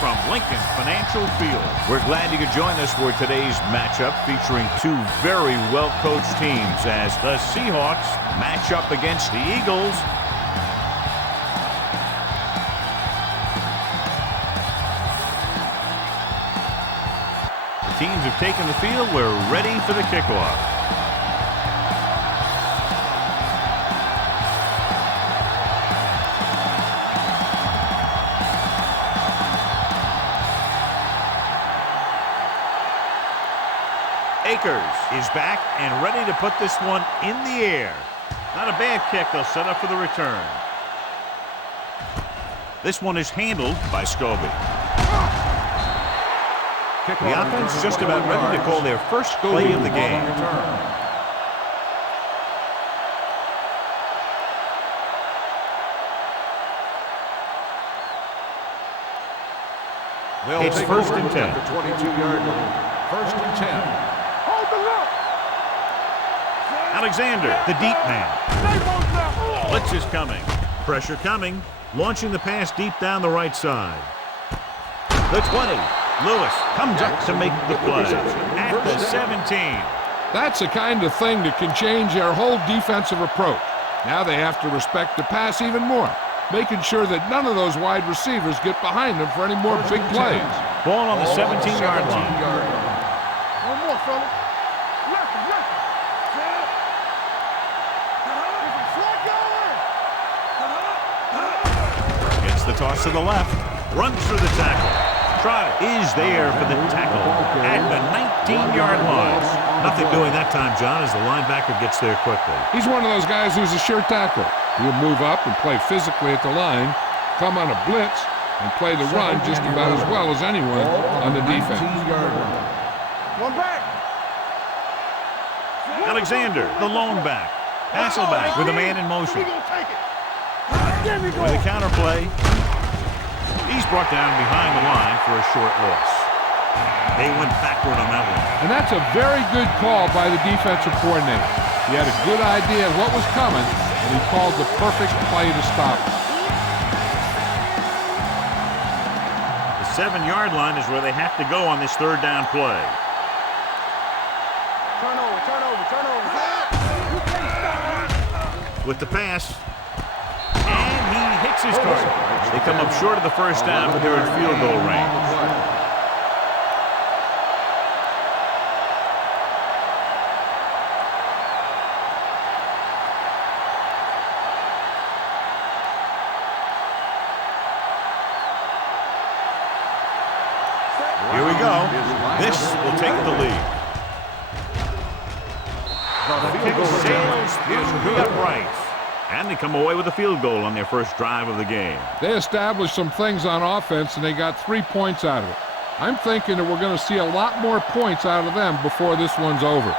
from Lincoln Financial Field. We're glad you could join us for today's matchup featuring two very well-coached teams as the Seahawks match up against the Eagles. The teams have taken the field. We're ready for the kickoff. Akers is back and ready to put this one in the air. Not a bad kick. They'll set up for the return. This one is handled by Scobie. The offense just about ready to call their first play of the game. It's first and 10. 22-yard line. First and 10. Alexander, the deep man. Blitz is coming. Pressure coming. Launching the pass deep down the right side. The 20. Lewis comes up to make the play at the 17. That's the kind of thing that can change their whole defensive approach. Now they have to respect the pass even more, making sure that none of those wide receivers get behind them for any more big plays. Ball on the 17-yard line. One more, fellas. Gets the toss to the left. Runs through the tackle. Trotter is there for the tackle at the 19-yard line. Nothing doing that time, John, as the linebacker gets there quickly. He's one of those guys who's a sure tackler. He'll move up and play physically at the line, come on a blitz, and play the run just about as well as anyone on the defense. One back. Alexander, the lone back. Hasselback with a man in motion. With a counter play. He's brought down behind the line for a short loss. They went backward on that one. And that's a very good call by the defensive coordinator. He had a good idea of what was coming, and he called the perfect play to stop it. The 7-yard line is where they have to go on this third down play. Turnover. With the pass. And he hits his target. They come up short of the first down, but they're in field goal range. Here we go. This will take the lead. The kick sails through the uprights. And they come away with a field goal on their first drive of the game. They established some things on offense, and they got 3 points out of it. I'm thinking that we're going to see a lot more points out of them before this one's over.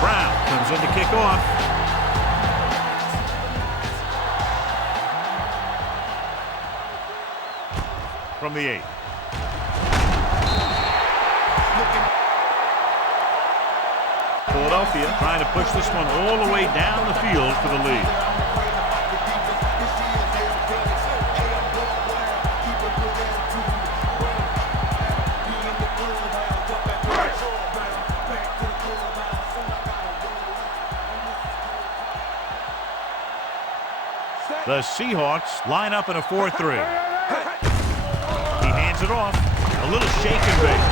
Brown comes in to kick off. From the 8. Philadelphia trying to push this one all the way down the field for the lead. The Seahawks line up in a 4-3. It off. A little shake and bake.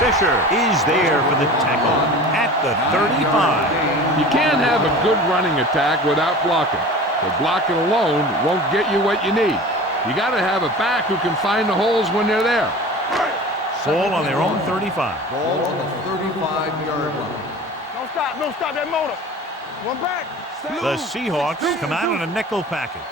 Fisher is there for the tackle at the 35. You can't have a good running attack without blocking. But blocking alone won't get you what you need. You got to have a back who can find the holes when they're there. Ball on their own 35. Ball on the 35-yard line. Don't stop that motor. One back. The Seahawks come out in a nickel package.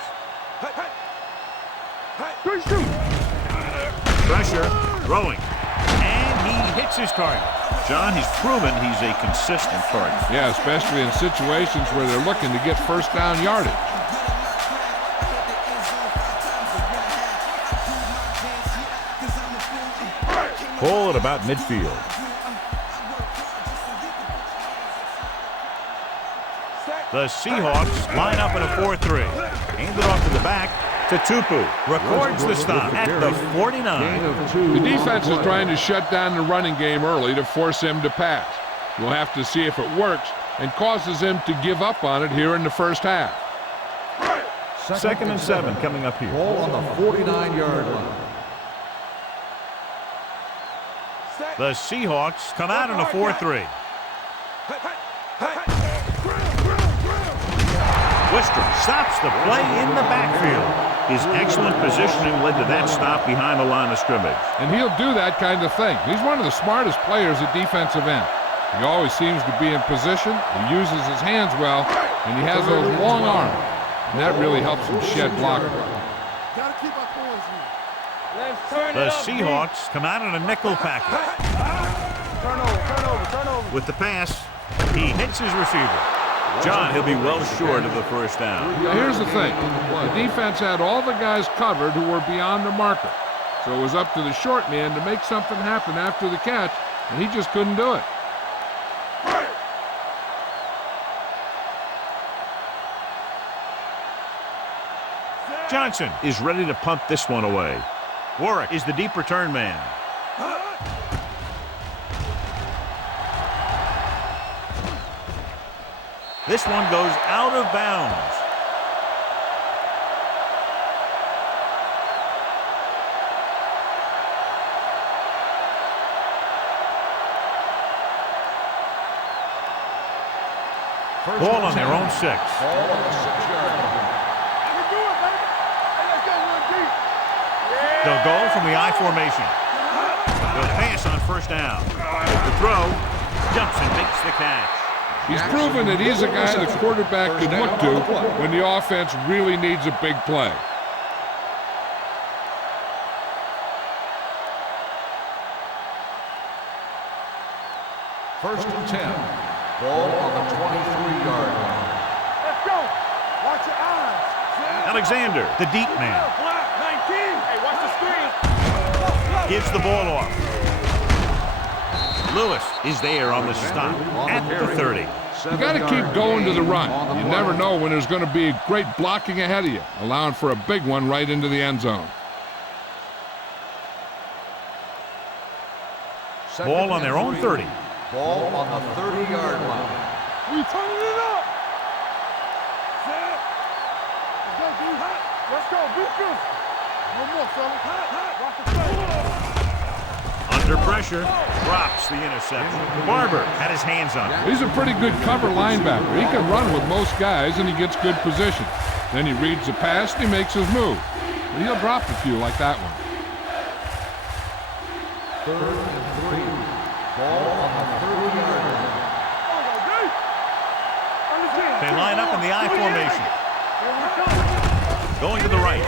Pressure, throwing, and he hits his target. John, he's proven he's a consistent target. Yeah, especially in situations where they're looking to get first down yardage. Ball at about midfield. The Seahawks line up in a 4-3. Hand it off to the back to Tupu. Records the stop at the 49. The defense is trying to shut down the running game early to force him to pass. We'll have to see if it works and causes him to give up on it here in the first half. 2nd and 7 coming up here. Ball on the 49-yard line. The Seahawks come out in a 4-3. Wistrom stops the play in the backfield. His excellent positioning led to that stop behind the line of scrimmage. And he'll do that kind of thing. He's one of the smartest players at defensive end. He always seems to be in position, he uses his hands well, and he has those long arms. And that really helps him shed blockers. The Seahawks come out in a nickel package. Turnover. With the pass, he hits his receiver. John, he'll be well short of the first down. Now here's the thing. The defense had all the guys covered who were beyond the marker. So it was up to the short man to make something happen after the catch, and he just couldn't do it. Johnson is ready to punt this one away. Warwick is the deep return man. This one goes out of bounds. Ball on their own 6. Ball on the 6-yard line. They'll go from the I formation. They'll pass on first down. The throw, jumps and makes the catch. He's proven that he's a guy the quarterback can look to when the offense really needs a big play. First and 10. Ball on the 23-yard line. Let's go. Watch your eyes. Alexander, the deep man, 19. Hey, watch the screen. gives the ball off. Lewis is there on the stop at the 30. You got to keep going to the run. You never know when there's going to be great blocking ahead of you, allowing for a big one right into the end zone. Ball on their own 30. Ball on the 30-yard line. We turning it up. Let's go. Be good. One more, fella. Rock the play. Under pressure, drops the interception. Barber had his hands on it. He's a pretty good cover linebacker. He can run with most guys, and he gets good position. Then he reads the pass, and he makes his move. And he'll drop a few like that one. 3rd and 3. Ball on the 30-yard line. They line up in the I formation. Going to the right.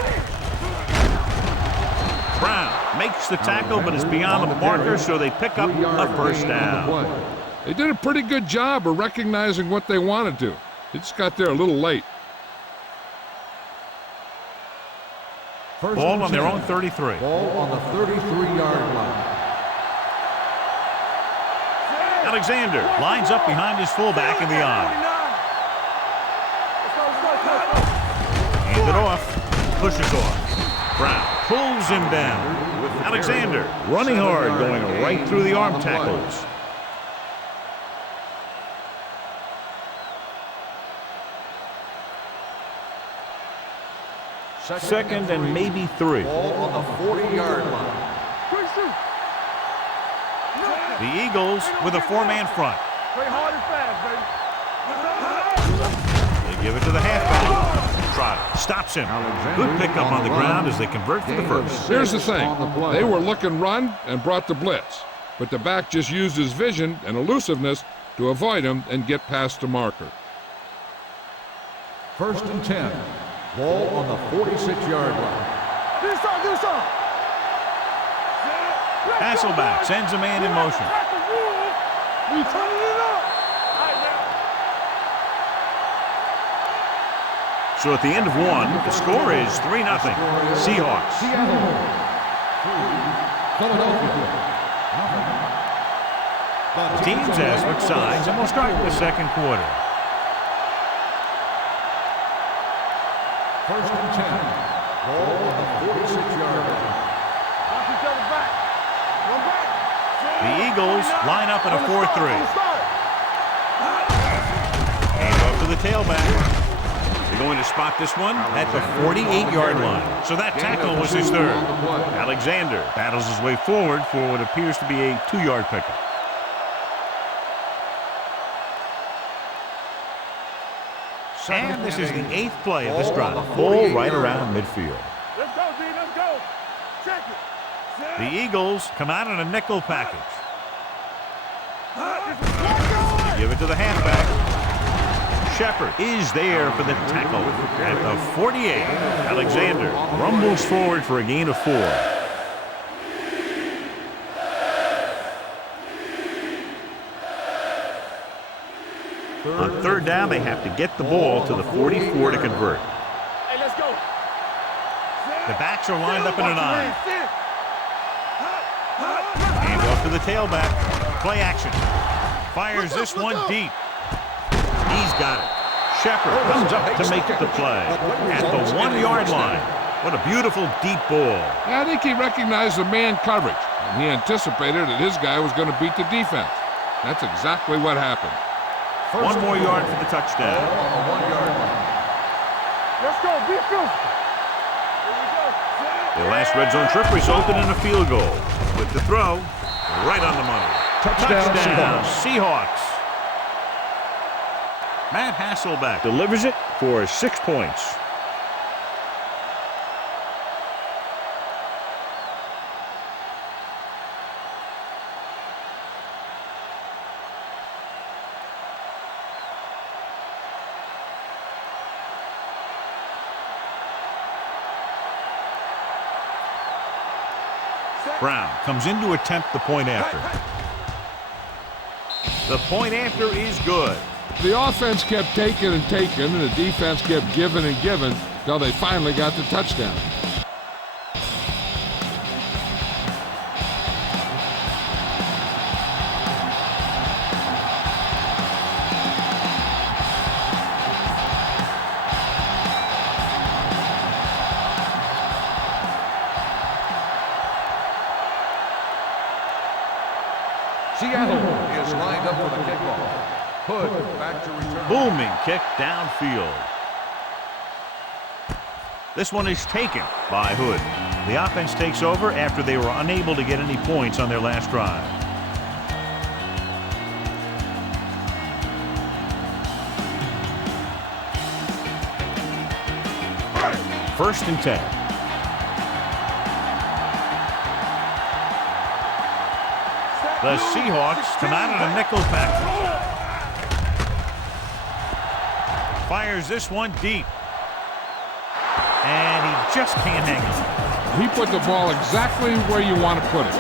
Brown makes the tackle, but is beyond the marker, so they pick up a first down. They did a pretty good job of recognizing what they wanted to. They just got there a little late. Ball on their own 33. Ball on the 33-yard line. Alexander lines up behind his fullback in the I. Hand it off, pushes off. Brown pulls him down. Alexander running hard, going right through the arm tackles. Second and maybe 3. Ball on the 40-yard line. The Eagles with a 4-man front. Play hard and fast, baby. They give it to the halfback. Trotter stops him. Good pickup on the ground as they convert for the first. Here's the thing. They were looking run and brought the blitz. But the back just used his vision and elusiveness to avoid him and get past the marker. 1st and 10. Ball on the 46-yard line. Do something. Hasselback sends a man in motion. We turning it up. So at the end of 1, the score is 3-0. Seahawks. Philadelphia. Teams as switch sides, and we'll start the second quarter. First and 10. Ball on the 46-yard line. Watch each other back. One back. The Eagles line up in a 4-3. Hand off to the tailback. They're going to spot this one at the 48-yard line. So that tackle was his third. Alexander battles his way forward for what appears to be a 2-yard pickup. And this is the 8th play of this drive. Ball right around midfield. Let's go, D. Let's go. Check it. The Eagles come out in a nickel package. They give it to the halfback. Shepard is there for the tackle at the 48. Alexander rumbles forward for a gain of 4. On third down, they have to get the ball to the 44 to convert. Hey, let's go. The backs are lined up in a 9. Hand off to the tailback. Play action. Fires this one deep. He's got it. Shepard comes up to make the play at the 1-yard line. What a beautiful deep ball. I think he recognized the man coverage, and he anticipated that his guy was going to beat the defense. That's exactly what happened. 1 more yard for the touchdown. On the 1-yard line. Let's go. Be physical. Here we go. The last red zone trip resulted in a field goal. With the throw, right on the money. Touchdown, Seahawks. Matt Hasselbeck delivers it for 6 points. Brown comes in to attempt the point after. The point after is good. The offense kept taking and taking, and the defense kept giving and giving until they finally got the touchdown. Seattle is lined up for the kickoff. Hood back to return. Booming kick downfield. This one is taken by Hood. The offense takes over after they were unable to get any points on their last drive. First and 10. The Seahawks come out in a nickel package. Fires this one deep. And he just can't hang it. He put the ball exactly where you want to put it.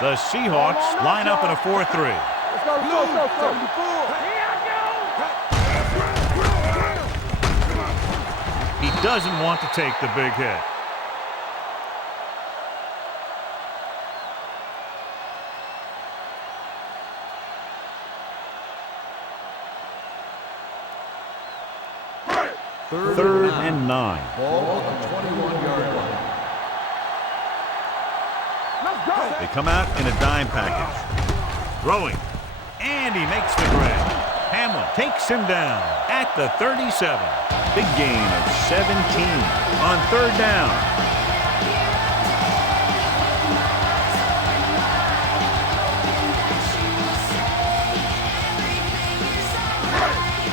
The Seahawks line up in a 4-3. Let's go, let's go. He doesn't want to take the big hit. Third and 9. Ball on the 21-yard line. They come out in a dime package. Throwing. And he makes the grab. Hamlin takes him down at the 37. Big gain of 17 on third down.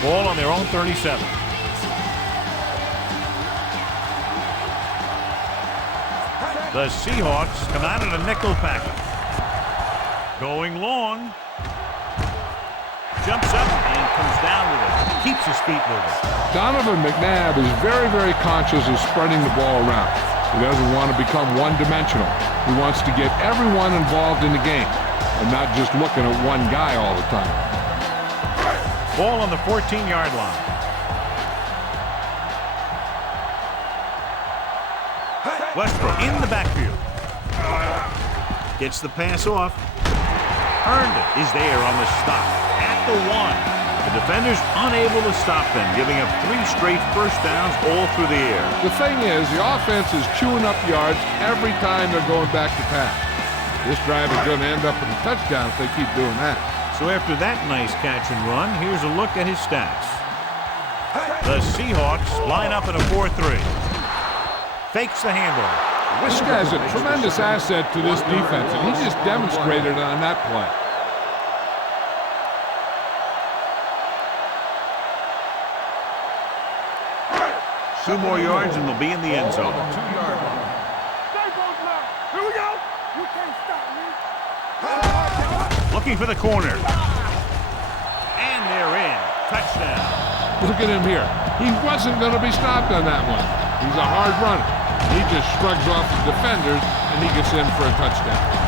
Ball on their own 37. The Seahawks come out in a nickel package. Going long. Jumps up and comes down with it. Keeps his feet moving. Donovan McNabb is very, very conscious of spreading the ball around. He doesn't want to become one-dimensional. He wants to get everyone involved in the game and not just looking at one guy all the time. Ball on the 14-yard line. Westbrook in the backfield. Gets the pass off. Herndon is there on the stop at the 1. The defenders unable to stop them, giving up 3 straight first downs all through the air. The thing is, the offense is chewing up yards every time they're going back to pass. This drive is going to end up with a touchdown if they keep doing that. So after that nice catch and run, here's a look at his stats. The Seahawks line up in a 4-3. Fakes the handoff. This guy's a tremendous asset to this defense, and he just demonstrated it on that play. 2 more yards and they'll be in the end zone. On the 2-yard line. Here we go. You can't stop me. Looking for the corner. And they're in. Touchdown. Look at him here. He wasn't going to be stopped on that one. He's a hard runner. He just shrugs off the defenders, and he gets in for a touchdown.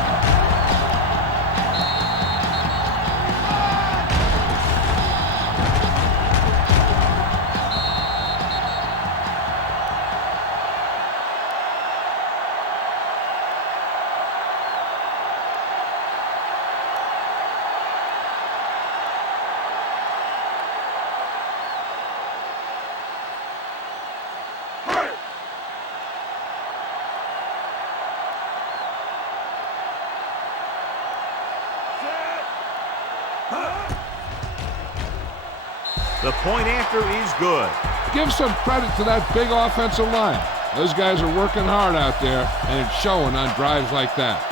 The point after is good. Give some credit to that big offensive line. Those guys are working hard out there, and it's showing on drives like that.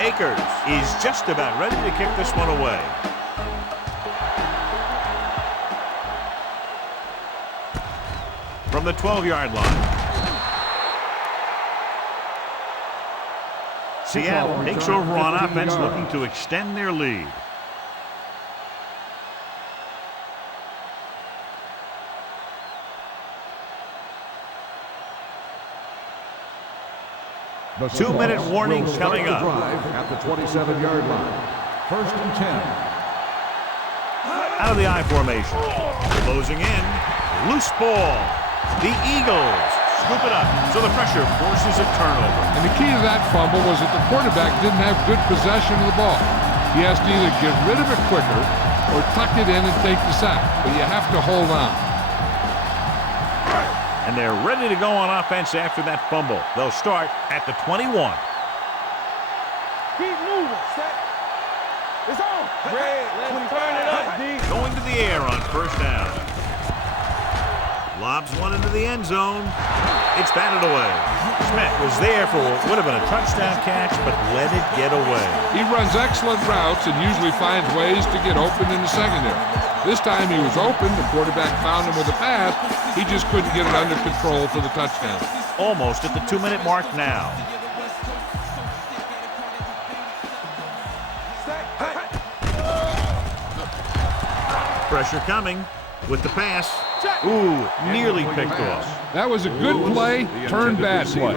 Akers is just about ready to kick this one away. From the 12-yard line. Seattle takes over on offense, looking to extend their lead. The 2-minute Seahawks warning will start coming the up. drive at the 27-yard line. 1st and 10. Out of the I formation. Closing in. Loose ball. The Eagles scoop it up, so the pressure forces a turnover. And the key to that fumble was that the quarterback didn't have good possession of the ball. He has to either get rid of it quicker or tuck it in and take the sack. But you have to hold on. And they're ready to go on offense after that fumble. They'll start at the 21. Keep moving, set. It's on. Red, let's turn it up, D. Going to the air on first down. Lobs one into the end zone. It's batted away. Smith was there for what would have been a touchdown catch, but let it get away. He runs excellent routes and usually finds ways to get open in the secondary. This time he was open. The quarterback found him with a pass. He just couldn't get it under control for the touchdown. Almost at the 2-minute mark now. Pressure coming with the pass. Ooh, nearly picked off. That was a good play, turned bad play.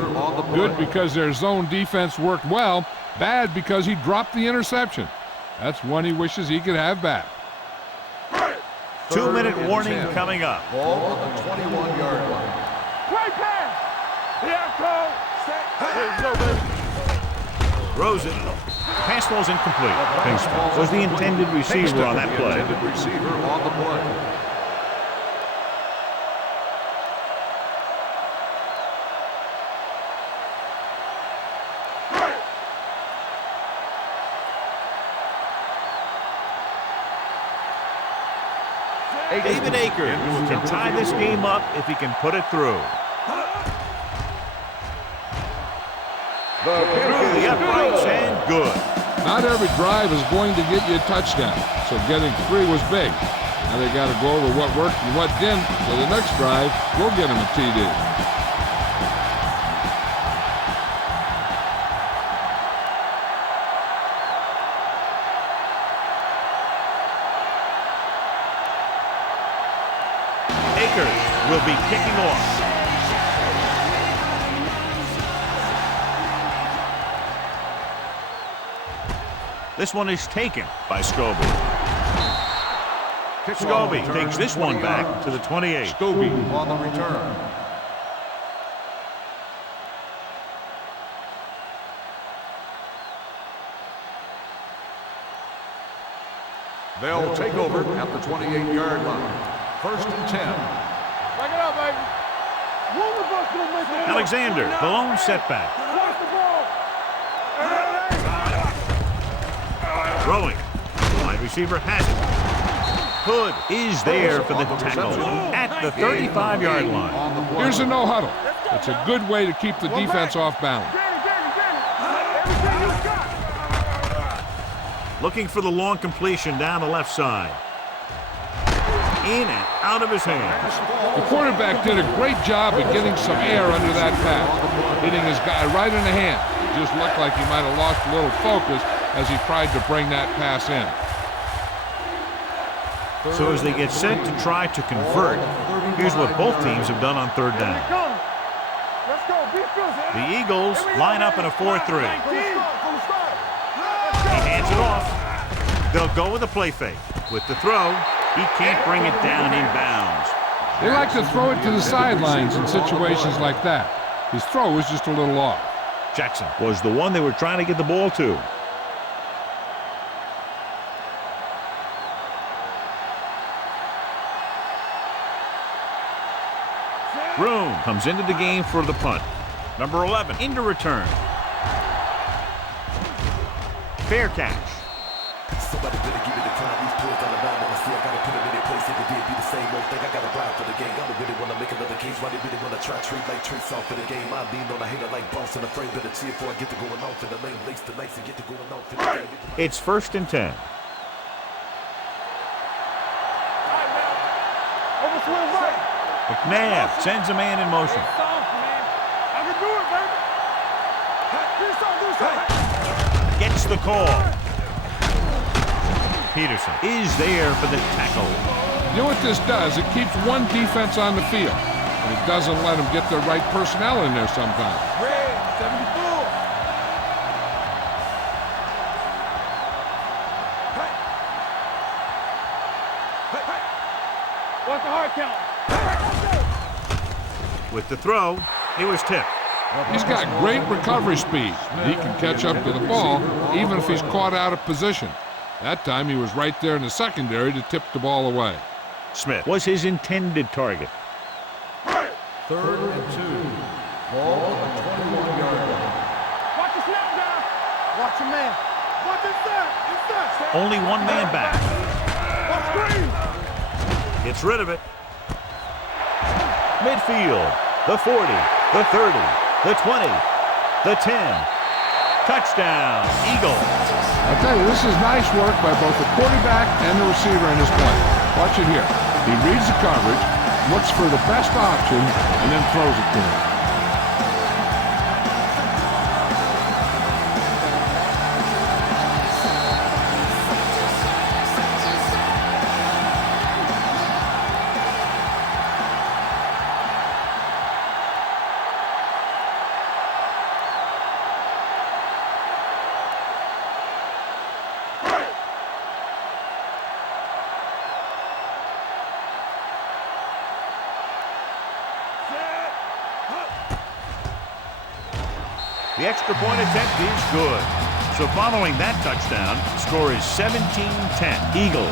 Good because their zone defense worked well. Bad because he dropped the interception. That's one he wishes he could have back. 2-minute warning coming up. Ball on the 21-yard line. Great pass. Here I come. Set. There you go, baby. Throws it. Pass ball's incomplete. Pinkston was the intended receiver on that play. Intended receiver on the play. David Akers can tie this game up if he can put it through. Through the uprights and good. Not every drive is going to get you a touchdown, so getting 3 was big. Now they got to go over what worked and what didn't, so the next drive will get them a TD. Akers will be kicking off. This one is taken by Scobie. Scobie takes this one back to the 28. Scobie on the return. They'll take over at the 28-yard line. 1st and 10. Back it up, baby. One of us gonna make it. Alexander, the lone setback. Watch the ball. Throwing. Wide receiver has it. Hood is there for the tackle at the 35-yard line. Here's a no huddle. It's a good way to keep the defense off balance. Everything you got. Looking for the long completion down the left side. In and out of his hands. The quarterback did a great job of getting some air under that pass, hitting his guy right in the hand. It just looked like he might have lost a little focus as he tried to bring that pass in. So as they get set to try to convert, here's what both teams have done on third down. Let's go. The Eagles line up in a 4-3. He hands it off. They'll go with a play fake. With the throw, he can't bring it down in bounds. They like to throw it to the sidelines in situations like that. His throw was just a little off. Jackson was the one they were trying to get the ball to. Room comes into the game for the punt. Number 11 into return. Fair catch. Somebody better give me the time. These players on the line, and I see I gotta put them in their place. If it did be the same old thing, I gotta ride for the game. I don't really wanna make another case. Why they really wanna try treat like tricks off for the game? I lean on a hater like boss and afraid better cheer before I get to going off in the lane. Lace the nights and get to going off in the game. It's 1st and 10. McNabb sends a man in motion. I can do it, baby. Gets the call. Peterson is there for the tackle. You know what this does? It keeps one defense on the field, and it doesn't let them get the right personnel in there sometimes. Red, 74. What's the hard count? With the throw, it was tipped. He's got great recovery speed. He can catch up to the ball even if he's caught out of position. That time he was right there in the secondary to tip the ball away. Smith was his intended target. 3rd and 2. Ball at the 21-yard line. Watch the snap down. Watch your man. Watch inside. Inside. Only one man back. Watch screen. Gets rid of it. Midfield. The 40. The 30. The 20. The 10. Touchdown, Eagles. I'll tell you, this is nice work by both the quarterback and the receiver in this play. Watch it here. He reads the coverage, looks for the best option, and then throws it to him. The extra point attempt is good. So following that touchdown, score is 17-10. Eagles.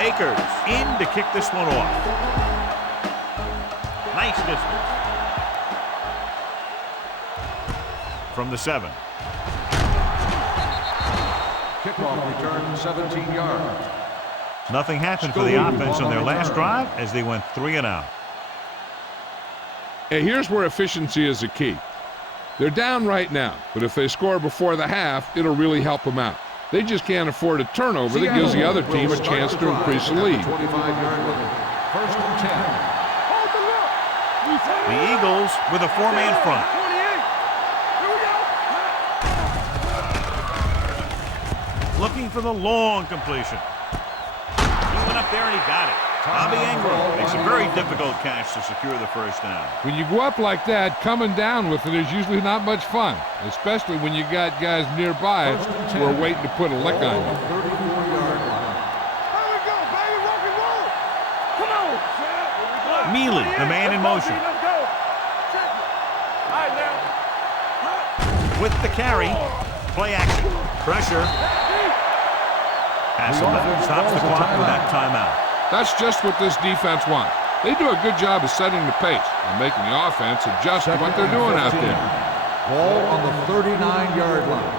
Akers in to kick this one off. Nice distance. From the 7. Kickoff return 17 yards. Nothing happened for the offense on their last drive as they went 3 and out. Hey, here's where efficiency is the key. They're down right now, but if they score before the half, it'll really help them out. They just can't afford a turnover that gives the other team a chance to increase the lead. 25-yard line. First and 10. The Eagles with a 4-man front. Looking for the long completion. He went up there and he got it. Bobby Ingram makes a very difficult catch to secure the first down. When you go up like that, coming down with it is usually not much fun, especially when you got guys nearby who are waiting to put a lick on you. 34-yard line. Here we go, baby, rock and roll. Come on. Mealy, the man in motion. Let's go. Check it. All right, now. With the carry, play action, pressure. Hasselbeck stops the clock with that timeout. That's just what this defense wants. They do a good job of setting the pace and making the offense adjust to what they're doing out there. Ball on the 39-yard line.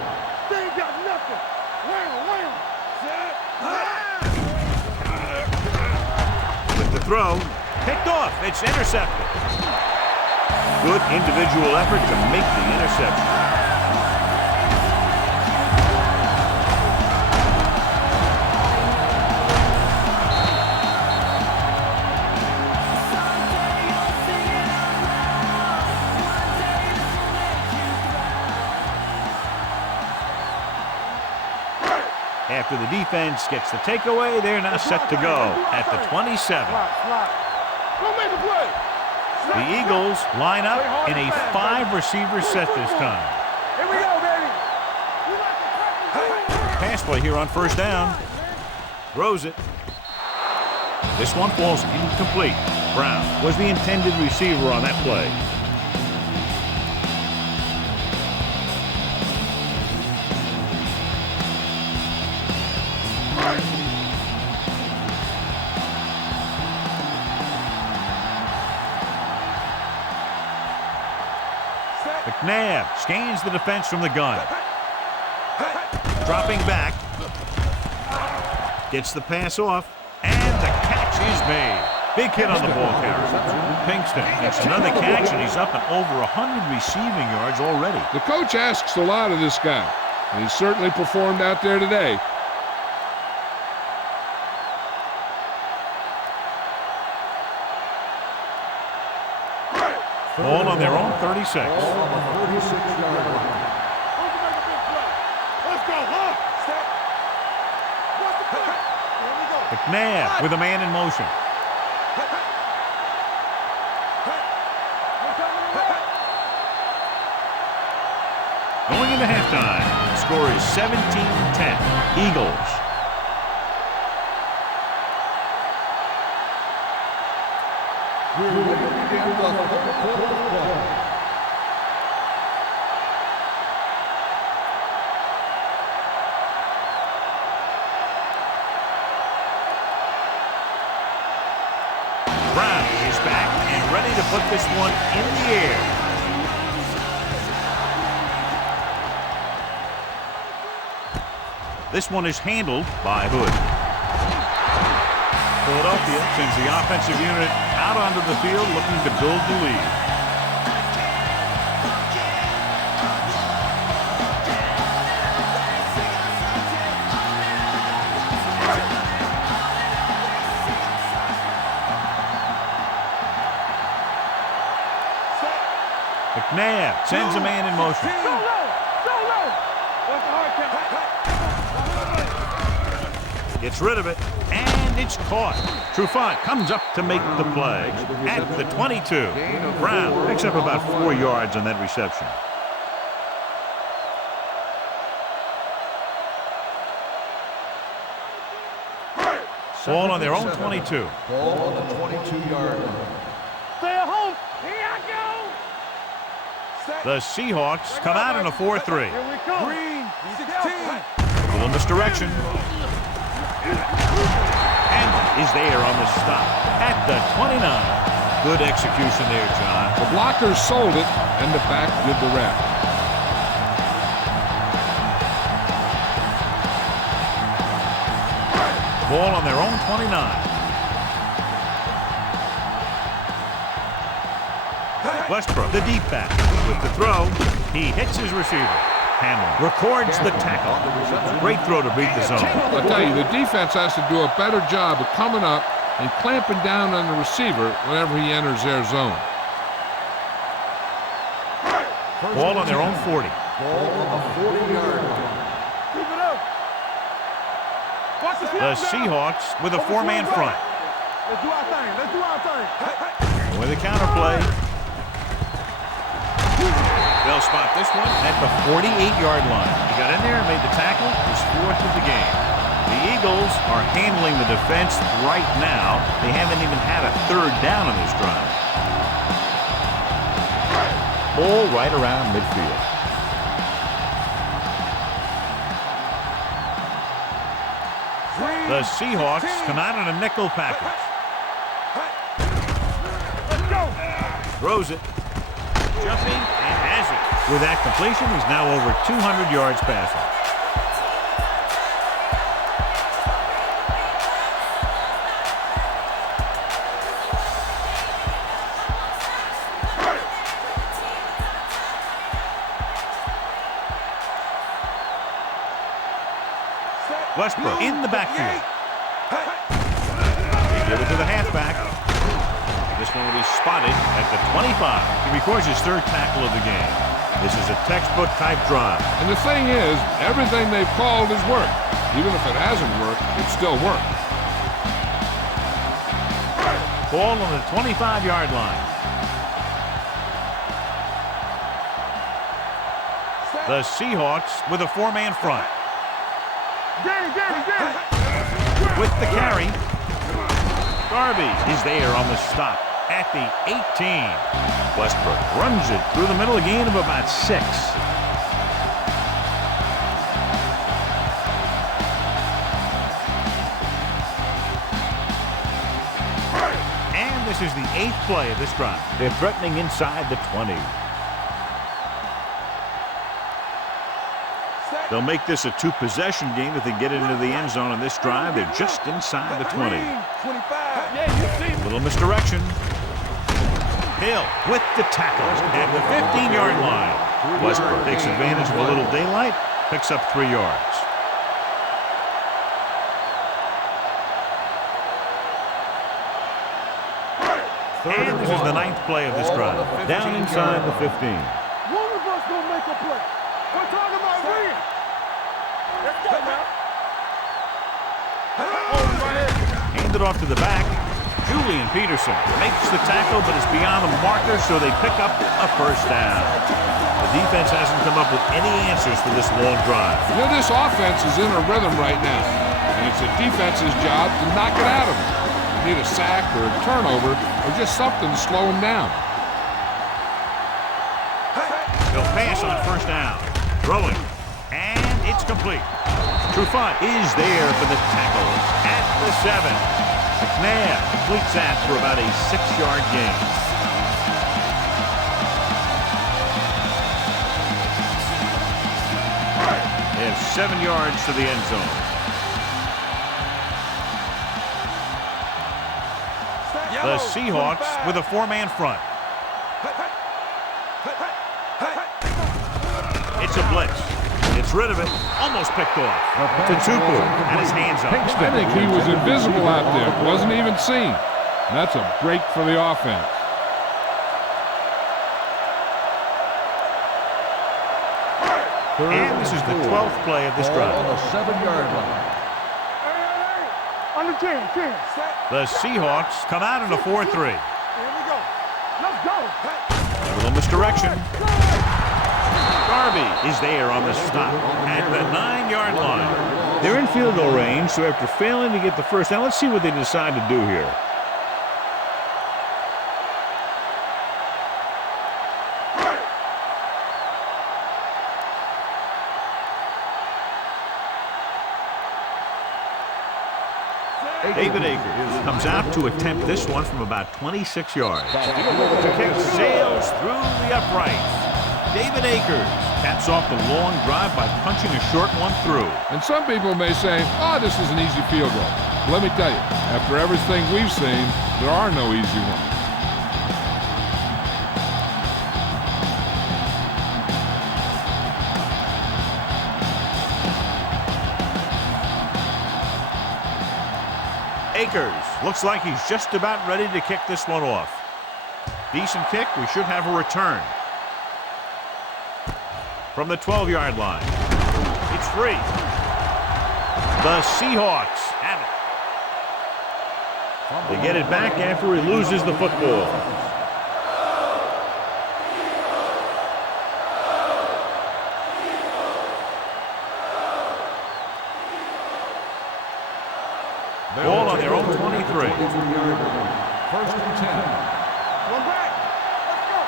They ain't got nothing. Wham. Set. With the throw, picked off. It's intercepted. Good individual effort to make the interception. After the defense gets the takeaway, they're now set to go at the 27. Slide. Go make a play. The Eagles line up in a 5-receiver set this time. Here we go, baby. Pass play here on first down. Throws it. This one falls incomplete. Brown was the intended receiver on that play. McNabb scans the defense from the gun. Dropping back. Gets the pass off. And the catch is made. Big hit on the ball carrier. Pinkston makes another catch, and he's up at over 100 receiving yards already. The coach asks a lot of this guy, and he's certainly performed out there today. Ball on their own 36. Ball on the 36-yard line. Who's to make a big play? Let's go, huh? Set. What's the play? Here we go. McNabb with a man in motion. Going into halftime, the score is 17-10. Eagles. We're ready to begin the third quarter of play. Brown is back and ready to put this one in the air. This one is handled by Hood. Philadelphia sends the offensive unit out onto the field looking to build the lead. McNabb sends a man in motion. Go low. What's the hard count? Gets rid of it, and it's caught. Trufant comes up to make the play at the 22. Brown picks up about 4 yards on that reception. Ball on their own 22. Ball on the 22-yard line. Stay at home. Here I go. Set. The Seahawks come out in a 4-3. Here we come. Green. 16. Little misdirection. And is there on the stop at the 29. Good execution there, John. The blockers sold it, and the back did the rest. Ball on their own 29. Westbrook, the deep back. With the throw, he hits his receiver. Hamlin records the tackle. Great throw to beat the zone. I'll tell you, the defense has to do a better job of coming up and clamping down on the receiver whenever he enters their zone. Ball on their own 40. Ball on the 40-yard line. Keep it up. Watch The Seahawks with a four-man front. Let's do our thing. Let's do our thing. With a counterplay. They'll spot this one at the 48-yard line. He got in there and made the tackle. His fourth of the game. The Eagles are handling the defense right now. They haven't even had a third down on this drive. Ball right around midfield. The Seahawks come out in a nickel package. Let's go. Throws it. Jumping and has it. With that completion, he's now over 200 yards passing. Westbrook in the backfield. They give it to the halfback. This one will be spotted at the 25. He records his third tackle of the game. This is a textbook type drive. And the thing is, everything they've called has worked. Even if it hasn't worked, it still worked. Ball on the 25-yard line. The Seahawks with a four-man front. Danny. With the carry. Darby is there on the stop at the 18. Westbrook runs it through the middle, a gain of about 6. And this is the 8th play of this drive. They're threatening inside the 20. They'll make this a two-possession game if they get into the end zone on this drive. They're just inside the 20. 25. Yeah, you see. Little misdirection. Hill with the tackle at the 15-yard line. Westbrook takes advantage of a little daylight, picks up 3 yards. And this is the 9th play of this drive. Down inside the 15. One of us gonna make a play. We're talking about win. Let's go now. Handed off to the back. Julian Peterson makes the tackle, but it's beyond the marker, so they pick up a first down. The defense hasn't come up with any answers for this long drive. You know, this offense is in a rhythm right now, and it's the defense's job to knock it out of them. They need a sack or a turnover or just something to slow them down. They'll pass on first down. Throwing. And it's complete. Trufant is there for the tackle at the 7. McNabb completes that for about a 6-yard gain. They have 7 yards to the end zone. The Seahawks with a four-man front. It's a blitz. Gets rid of it. Almost picked off. To Tupu. And his hands up. I think he was invisible out there. Wasn't even seen. And that's a break for the offense. And this is the 12th play of this drive. On the 7-yard line. On the 10. The Seahawks come out in a 4-3. Here we go. Let's go. A little misdirection. Darby is there on the stop at the 9-yard line. They're in field goal range, so after failing to get the first down, let's see what they decide to do here. David Akers comes out to attempt this one from about 26 yards. The kick sails through the uprights. David Akers caps off the long drive by punching a short one through. And some people may say, oh, this is an easy field goal. Let me tell you, after everything we've seen, there are no easy ones. Akers looks like he's just about ready to kick this one off. Decent kick. We should have a return. From the 12-yard line. It's free. The Seahawks have it. They get it back after he loses the football. Ball on their own 23. First and 10. One back. Let's go.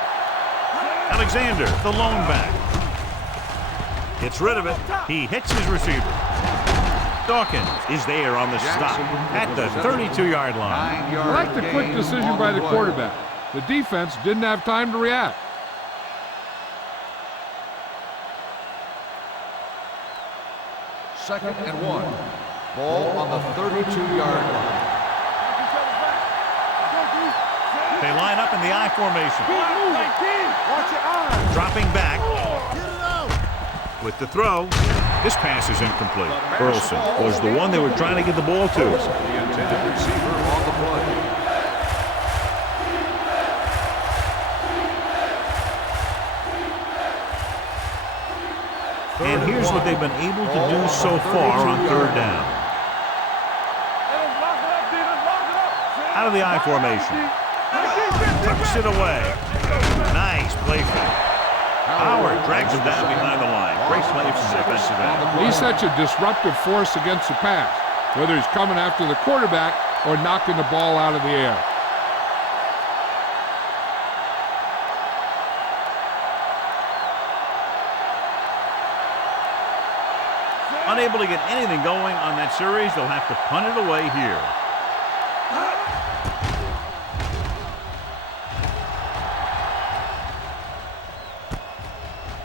Alexander, the lone back. Gets rid of it. He hits his receiver. Dawkins is there on the stop at the 32-yard line. 9-yard I like the quick gain decision on by the play. quarterback. The defense didn't have time to react. Second and 1. Ball on the 32-yard line. They line up in the I formation. Watch your eyes. Dropping back Get it out. with the throw. This pass is incomplete. Burleson was the one they were trying to get the ball to. The intended receiver on the play. And here's what they've been able to do so far on third down. Out of the I formation. Tucks it away. Nice play fake. Howard drags him down behind the line. Great play from the defensive end. He's such a disruptive force against the pass, whether he's coming after the quarterback or knocking the ball out of the air. Unable to get anything going on that series, they'll have to punt it away here.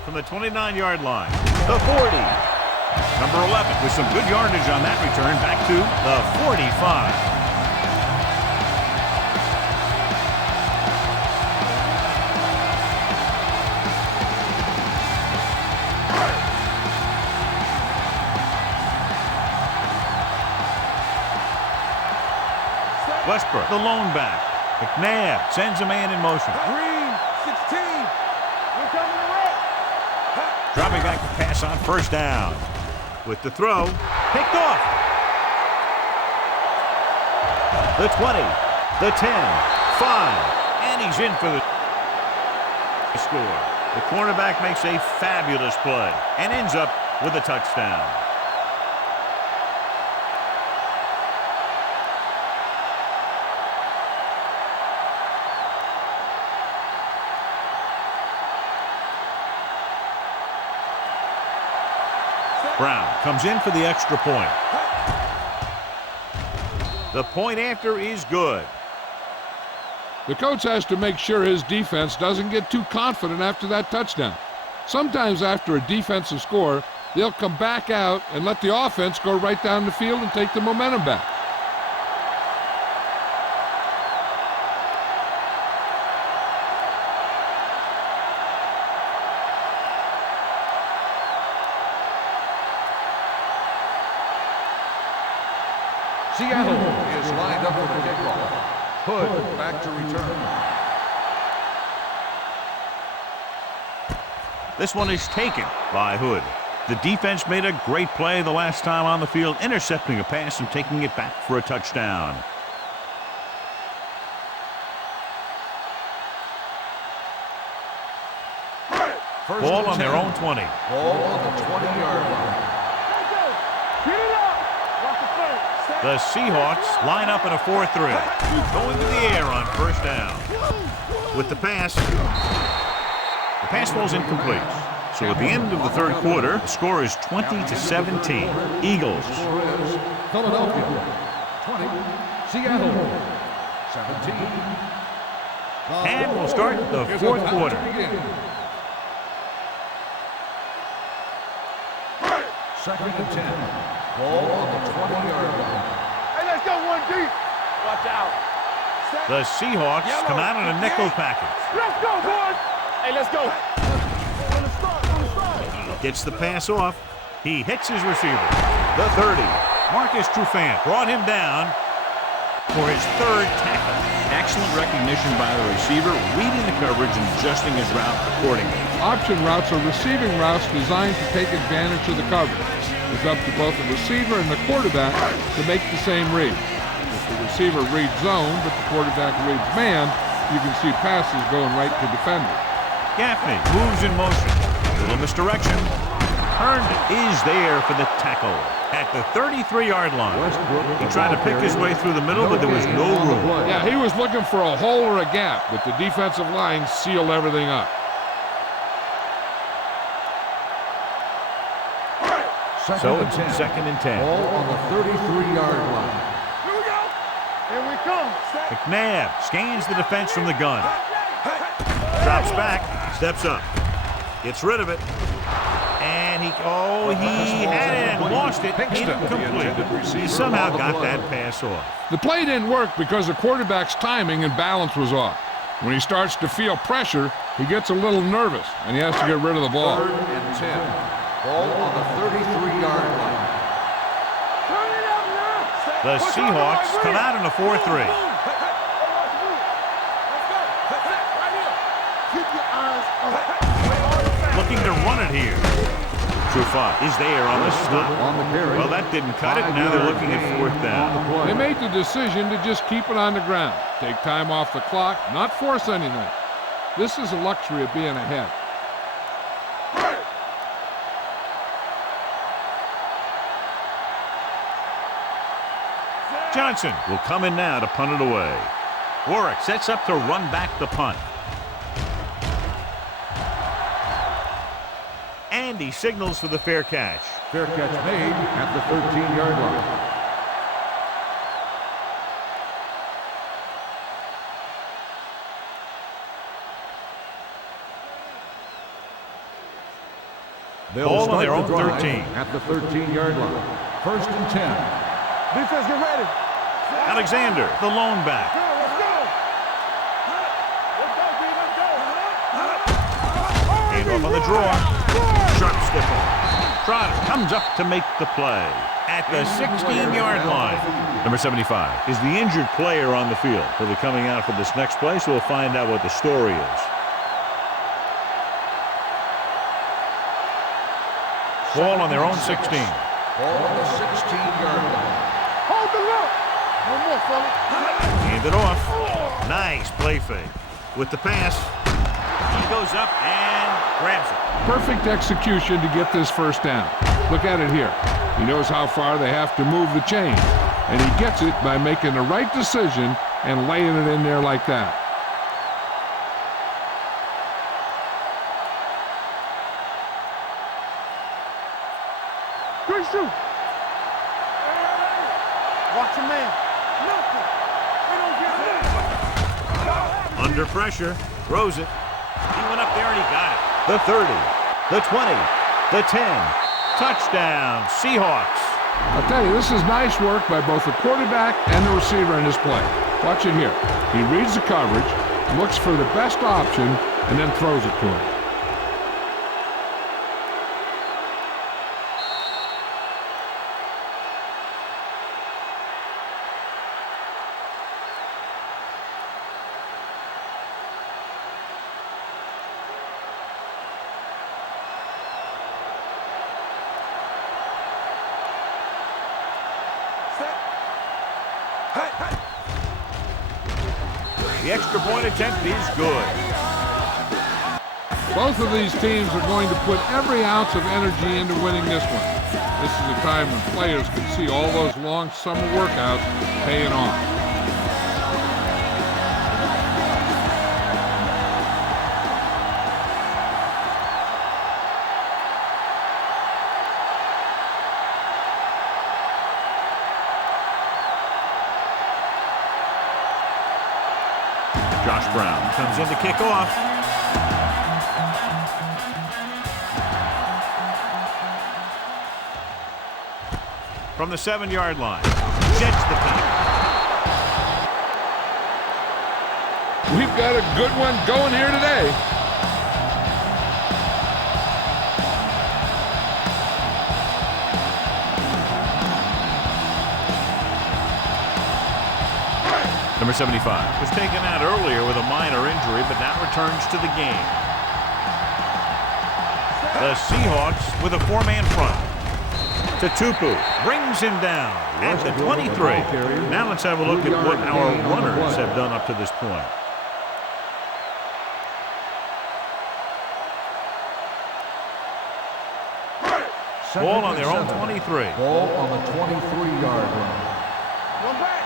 From the 29-yard line, the 40. Number 11 with some good yardage on that return back to the 45. Westbrook, the lone back. McNabb sends a man in motion. Green, 16. We're coming to red. Dropping back to pass on first down. With the throw, picked off. The 20, the 10, 5, and he's in for the score. The cornerback makes a fabulous play and ends up with a touchdown. Brown comes in for the extra point. The point after is good. The coach has to make sure his defense doesn't get too confident after that touchdown. Sometimes after a defensive score, they'll come back out and let the offense go right down the field and take the momentum back. Seattle is lined up for the kickoff. Hood back to return. This one is taken by Hood. The defense made a great play the last time on the field, intercepting a pass and taking it back for a touchdown. Ball on their own 20. Ball on the 20-yard line. Get it up. Watch the play. The Seahawks line up in a 4-3. Going to the air on first down. With the pass falls incomplete. So at the end of the third quarter, the score is 20-17. Eagles. Score is Philadelphia 20, Seattle 17. And we'll start the fourth quarter. Second and 10. Ball on the 20-yard line. Hey, let's go. deep. Watch out. The Seahawks come out in a nickel package. Let's go, boys. Hey, let's go. On the start. Gets the pass off. He hits his receiver. The 30. Marcus Trufant brought him down for his third tackle. Excellent recognition by the receiver, reading the coverage and adjusting his route accordingly. Option routes are receiving routes designed to take advantage of the coverage. It's up to both the receiver and the quarterback to make the same read. If the receiver reads zone, but the quarterback reads man, you can see passes going right to defenders. Gaffney moves in motion. Little misdirection. Hearn is there for the tackle at the 33-yard line. He tried to pick his way through the middle, but there was no room. Yeah, he was looking for a hole or a gap, but the defensive line sealed everything up. So it's second and 10. Ball on the 33-yard line. Here we go. Here we come. McNabb scans the defense from the gun. Drops back, steps up, gets rid of it. And he had it and lost it. Incomplete. He somehow got that pass off. The play didn't work because the quarterback's timing and balance was off. When he starts to feel pressure, he gets a little nervous, and he has to get rid of the ball. 3rd and 10. Ball on the 33-yard line. Turn it up now. The Seahawks come out in a 4-3. Let's go. Right here. Keep your eyes on. Looking to run it here. Trufant is there on the stop. On the carry. Well, that didn't cut it. Now they're looking at 4th down. They made the decision to just keep it on the ground, take time off the clock, not force anything. This is a luxury of being ahead. Johnson will come in now to punt it away. Warwick sets up to run back the punt. And he signals for the fair catch. Fair catch made at the 13-yard line. Ball on their own 13. At the 13-yard line. 1st and 10. Defense, get ready. Alexander, the lone back. Let's go. Let's go, B. Let's go. Came off on the draw. Sharp stiff arm. Trotter comes up to make the play at the 16-yard line. Number 75 is the injured player on the field. He'll be coming out for this next play, so we'll find out what the story is. Ball on their own 16. Ball on the 16-yard line. Hold the look. No more, fella. Hand it off. Nice play fake. With the pass, he goes up and grabs it. Perfect execution to get this first down. Look at it here. He knows how far they have to move the chain, and he gets it by making the right decision and laying it in there like that. Good shoot. Watch your man. Nothing. They don't get it. Under pressure, throws it. He went up there and he got it. The 30, the 20, the 10. Touchdown, Seahawks. I'll tell you, this is nice work by both the quarterback and the receiver in this play. Watch it here. He reads the coverage, looks for the best option, and then throws it to him. The extra point attempt is good. Both of these teams are going to put every ounce of energy into winning this one. This is a time when players can see all those long summer workouts paying off. Josh Brown comes in to kick off. From the 7-yard line. Jets the punt. We've got a good one going here today. Number 75 was taken out earlier with a minor injury, but now returns to the game. The Seahawks with a four-man front. Tutupu brings him down at the 23. Now let's have a look at what our runners have done up to this point. Ball on their own 23. Ball on the 23-yard line. One back.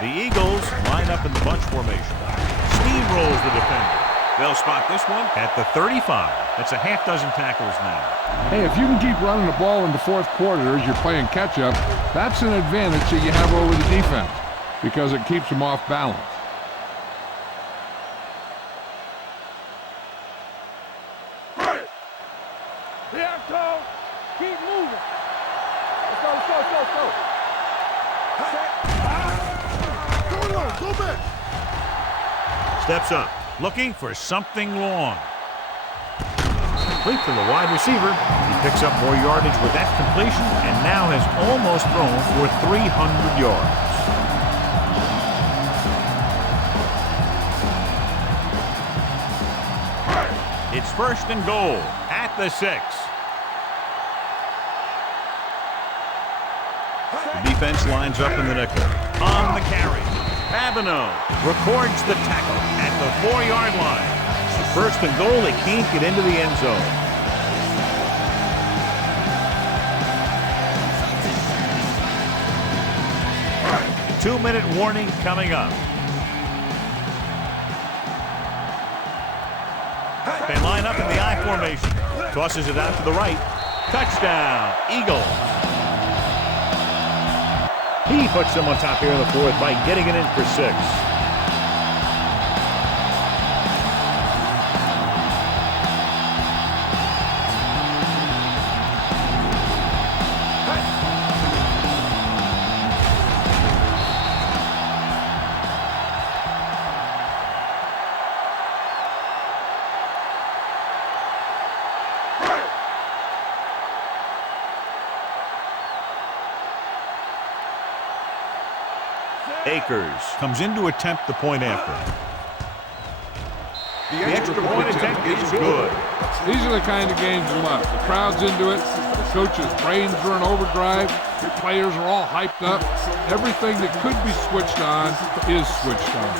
The Eagles line up in the bunch formation. Steamrolls the defender. They'll spot this one at the 35. That's a half dozen tackles now. Hey, if you can keep running the ball in the fourth quarter as you're playing catch-up, that's an advantage that you have over the defense because it keeps them off balance. Here, go. Keep moving. Let's go, let's go, let's go, let's go. Go back. Steps up, looking for something long. Complete to the wide receiver. He picks up more yardage with that completion and now has almost thrown for 300 yards. It's first and goal at the 6. The defense lines up in the nickel. On the carry, Babineau records the tackle at the 4-yard line. First and goal, they can't get into the end zone. Two-minute warning coming up. They line up in the I formation. Tosses it out to the right. Touchdown, Eagles. He puts them on top here in the fourth by getting it in for 6. Akers comes in to attempt the point after. The extra point attempt is good. These are the kind of games you love. The crowd's into it. The coach's brains are in overdrive. The players are all hyped up. Everything that could be switched on is switched on.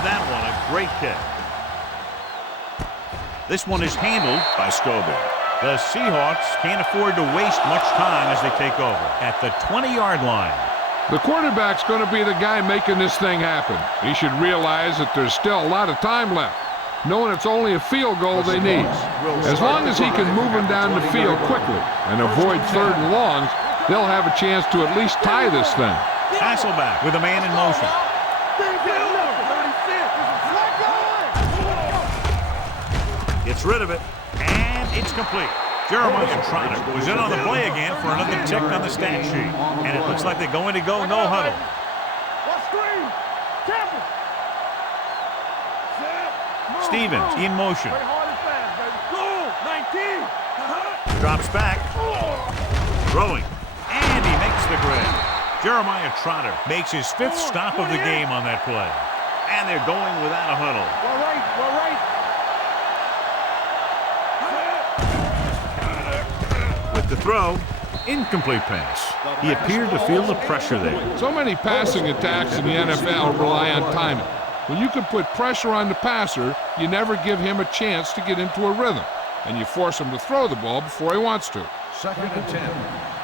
That one, a great kick. This one is handled by Scobie. The Seahawks can't afford to waste much time as they take over at the 20-yard line. The quarterback's going to be the guy making this thing happen. He should realize that there's still a lot of time left, knowing it's only a field goal they need. As long as he can move them down the field quickly and avoid third and longs, they'll have a chance to at least tie this thing. Hasselback with a man in motion. Gets rid of it, and it's complete. Jeremiah Trotter was in on the play again for another tick on the stat sheet. And it looks like they're going to go no huddle. Stevens in motion. Drops back. Throwing. And he makes the grab. Jeremiah Trotter makes his 5th stop of the game on that play. And they're going without a huddle. We're right. The throw, incomplete pass. He appeared to feel the pressure there. So many passing attacks in the NFL rely on timing. When you can put pressure on the passer, you never give him a chance to get into a rhythm, and you force him to throw the ball before he wants to. Second and 10.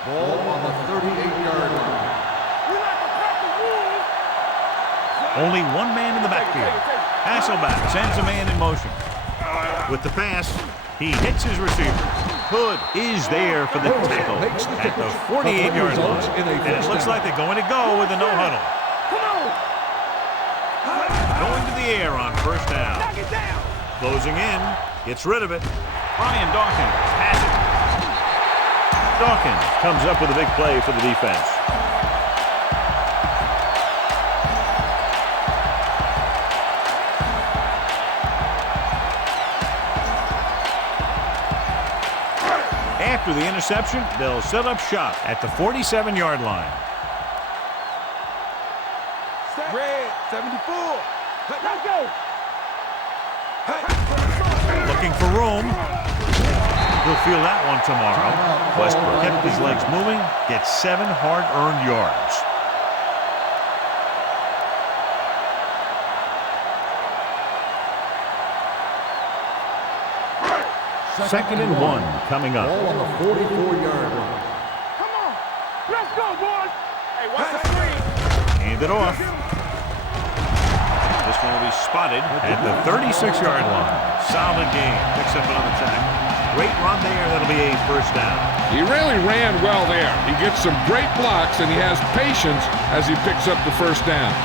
Ball on the 38-yard line. Only one man in the backfield. Hasselback sends a man in motion. With the pass, he hits his receiver. Hood is there for the tackle at the 48-yard line. And it looks like they're going to go with a no huddle. Going to the air on first down. Closing in. Gets rid of it. Brian Dawkins has it. Dawkins comes up with a big play for the defense. After the interception, they'll set up shop at the 47-yard line. Red, 74. Let's go. Looking for room. He'll feel that one tomorrow. Westbrook kept his legs moving, gets 7 hard-earned yards. Second and 1 coming up. Ball on the 44-yard line. Come on. Let's go, boys. Hey, watch the screen. Hand it off. This one will be spotted at the 36-yard line. Solid game. Picks up another tackle. Great run there. That'll be a first down. He really ran well there. He gets some great blocks, and he has patience as he picks up the first down.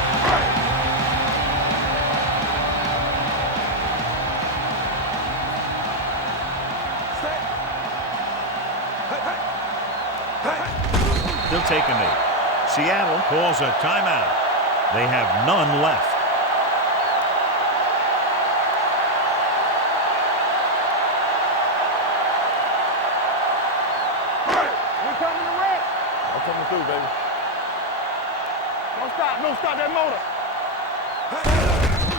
They'll take a knee. Seattle calls a timeout. They have none left. We're coming to red. I'm coming through, baby. Don't stop that motor.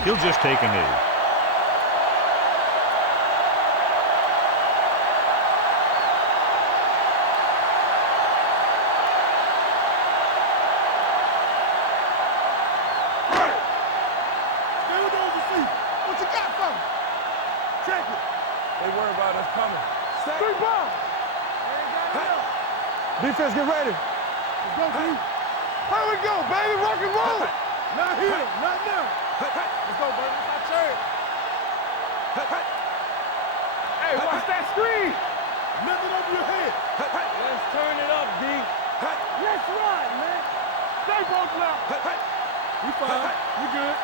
He'll just take a knee. What you got for me? Check it. They worry about us coming. 3 balls. Defense, get ready. Let's go, team. Here we go, baby. Rock and roll. Not here. Not now. Let's go, baby. It's our turn. Hey, watch that screen. Nothing over your head. Let's turn it up, D. Let's run, man. Stay both now. We fine. We good.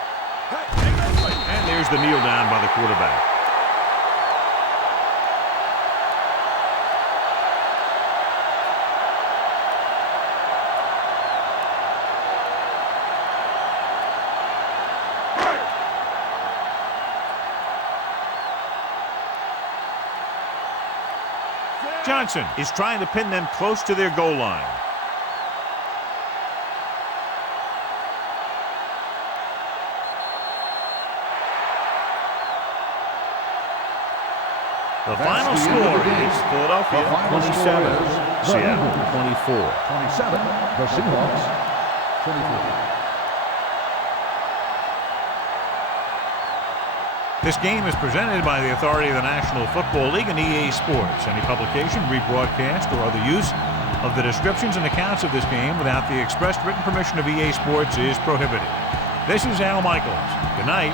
And there's the kneel down by the quarterback. Johnson is trying to pin them close to their goal line. The final score is Philadelphia 27, Seattle 24. 27, the Seahawks, 24. This game is presented by the authority of the National Football League and EA Sports. Any publication, rebroadcast, or other use of the descriptions and accounts of this game without the express written permission of EA Sports is prohibited. This is Al Michaels. Good night.